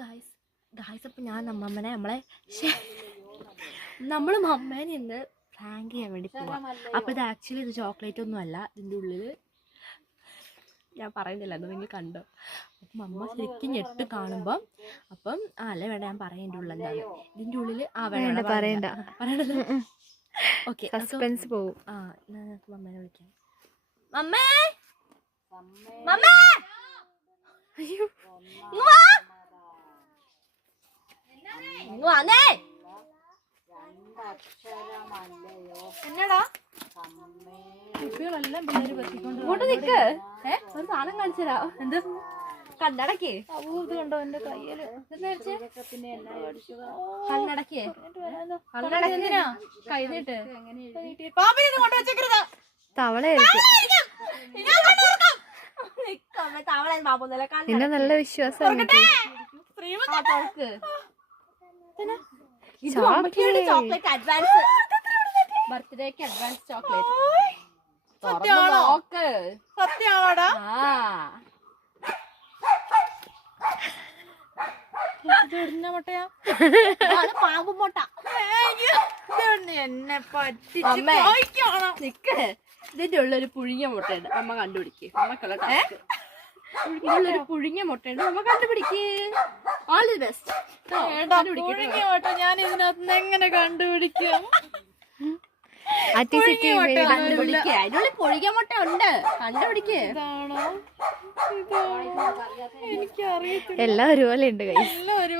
Guys അപ്പം ഞാൻ നമ്മളെ നമ്മൾ മമ്മേനെ ഇന്ന് പ്രാങ്ക് ചെയ്യാൻ വേണ്ടി പോവാം. അപ്പോൾ ഇത് ആക്ച്വലി ഇത് ചോക്ലേറ്റ് ഒന്നും അല്ല. ഇതിൻ്റെ ഉള്ളിൽ ഞാൻ പറയുന്നില്ല, അത് നിങ്ങൾ കണ്ടോ. അപ്പം അമ്മ ശരിക്കും ഞെട്ട് കാണുമ്പം അപ്പം അല്ലേ വേണ്ട, ഞാൻ പറയാം എൻ്റെ ഉള്ളിൽ എന്താണ്. ഇതിൻ്റെ ഉള്ളിൽ പറയണ്ട പറയണത്. ഓക്കെ, സസ്പെൻസ് പോവും. ഞങ്ങൾക്ക് മമ്മേനെ വിളിക്കാം. മമ്മേ മമ്മേ അയ്യോ എന്നടാ കുട്ടികളെല്ലാം പിള്ളേര് പറ്റിക്കൊണ്ട് ഇങ്ങോട്ട് നിക്ക്. ഒരു സാധനം കാണിച്ചരാ. എന്ത് കണ്ണടക്കേ? ഇത് കണ്ടോ എന്റെ കയ്യില്? കണ്ണടക്കേ? കണ്ണടക്കെന്തിനാ കൈ നീട്ട്? നിന്നെ നല്ല വിശ്വാസം. ചോക്ലേറ്റ് അഡ്വാൻസ്, ബർത്ത്ഡേക്ക് അഡ്വാൻസ് ചോക്ലേറ്റ്. സത്യമാണോടാ? മുട്ടയാ? പാമ്പ് മുട്ട. എന്നെ നിക്ക്, ഇതിന്റെ ഉള്ളൊരു പുഴുങ്ങിയ മുട്ടയുണ്ട്. അമ്മ കണ്ടുപിടിക്ക്. അമ്മക്കുള്ള ഇതിലൊരു പുഴുങ്ങിയ മുട്ടയുണ്ട്. അമ്മ കണ്ടുപിടിക്ക്. All the best. പുഴുങ്ങിയ മുട്ട ഞാൻ ഇതിനകത്ത് എങ്ങനെ കണ്ടുപിടിക്കും? അതിനുള്ളിൽ പുഴുങ്ങിയ മുട്ട ഉണ്ട്, കണ്ടുപിടിക്ക്. എല്ലാം ഒരുപോലെ ഉണ്ട്.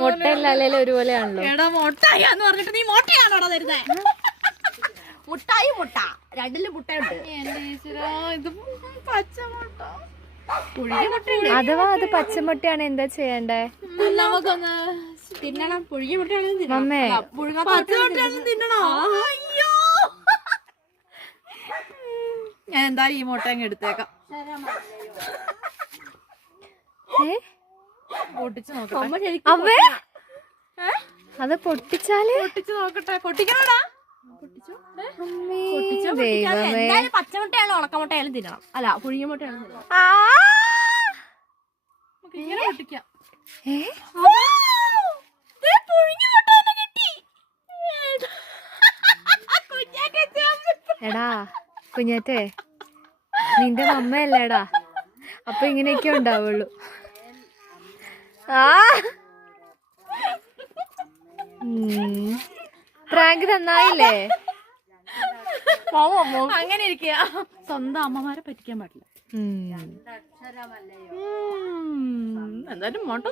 മുട്ട എല്ലാം ഒരുപോലെയാണല്ലോ. എടാ മുട്ടായിന്ന് പറഞ്ഞിട്ട് നീ മുട്ടയാണോടാ തരുന്നേ? മുട്ടായി മുട്ട രണ്ടിലും മുട്ടയുണ്ട്. ഇത് പച്ചമുട്ട. അഥവാ അത് പച്ചമുട്ടയാണ് എന്താ ചെയ്യണ്ടേ? നമുക്കൊന്ന് തിന്നണം. പുഴുങ്ങിയ മുട്ടയാണെന്ന് മമ്മേ തിന്നണോ? അയ്യോ, ഞാൻ എന്തായാലും ഈ മുട്ട അങ്ങ് എടുത്തേക്കാം. പൊട്ടിച്ച് നോക്കട്ടെ. അത് പൊട്ടിച്ചാല് പൊട്ടിച്ച് നോക്കട്ടെ. പൊട്ടിക്കണോടാ? എന്തായാലും പച്ചമുട്ടയായാലും ഉണക്കമുട്ടയായാലും തിന്നണം. അല്ല, പുഴുങ്ങിയ മുട്ടയായാലും തിന്നണം. ഇങ്ങനെ പൊട്ടിക്കാം. എടാ കുഞ്ഞാറ്റേ, നിന്റെ മമ്മയല്ലേടാ, അപ്പൊ ഇങ്ങനെയൊക്കെ ഉണ്ടാവുള്ളൂ. പ്രാങ്ക് നന്നായില്ലേ? അങ്ങനെ ഇരിക്കുക. സ്വന്തം അമ്മമാരെ പറ്റിക്കാൻ പാടില്ല. എന്തായാലും മുട്ട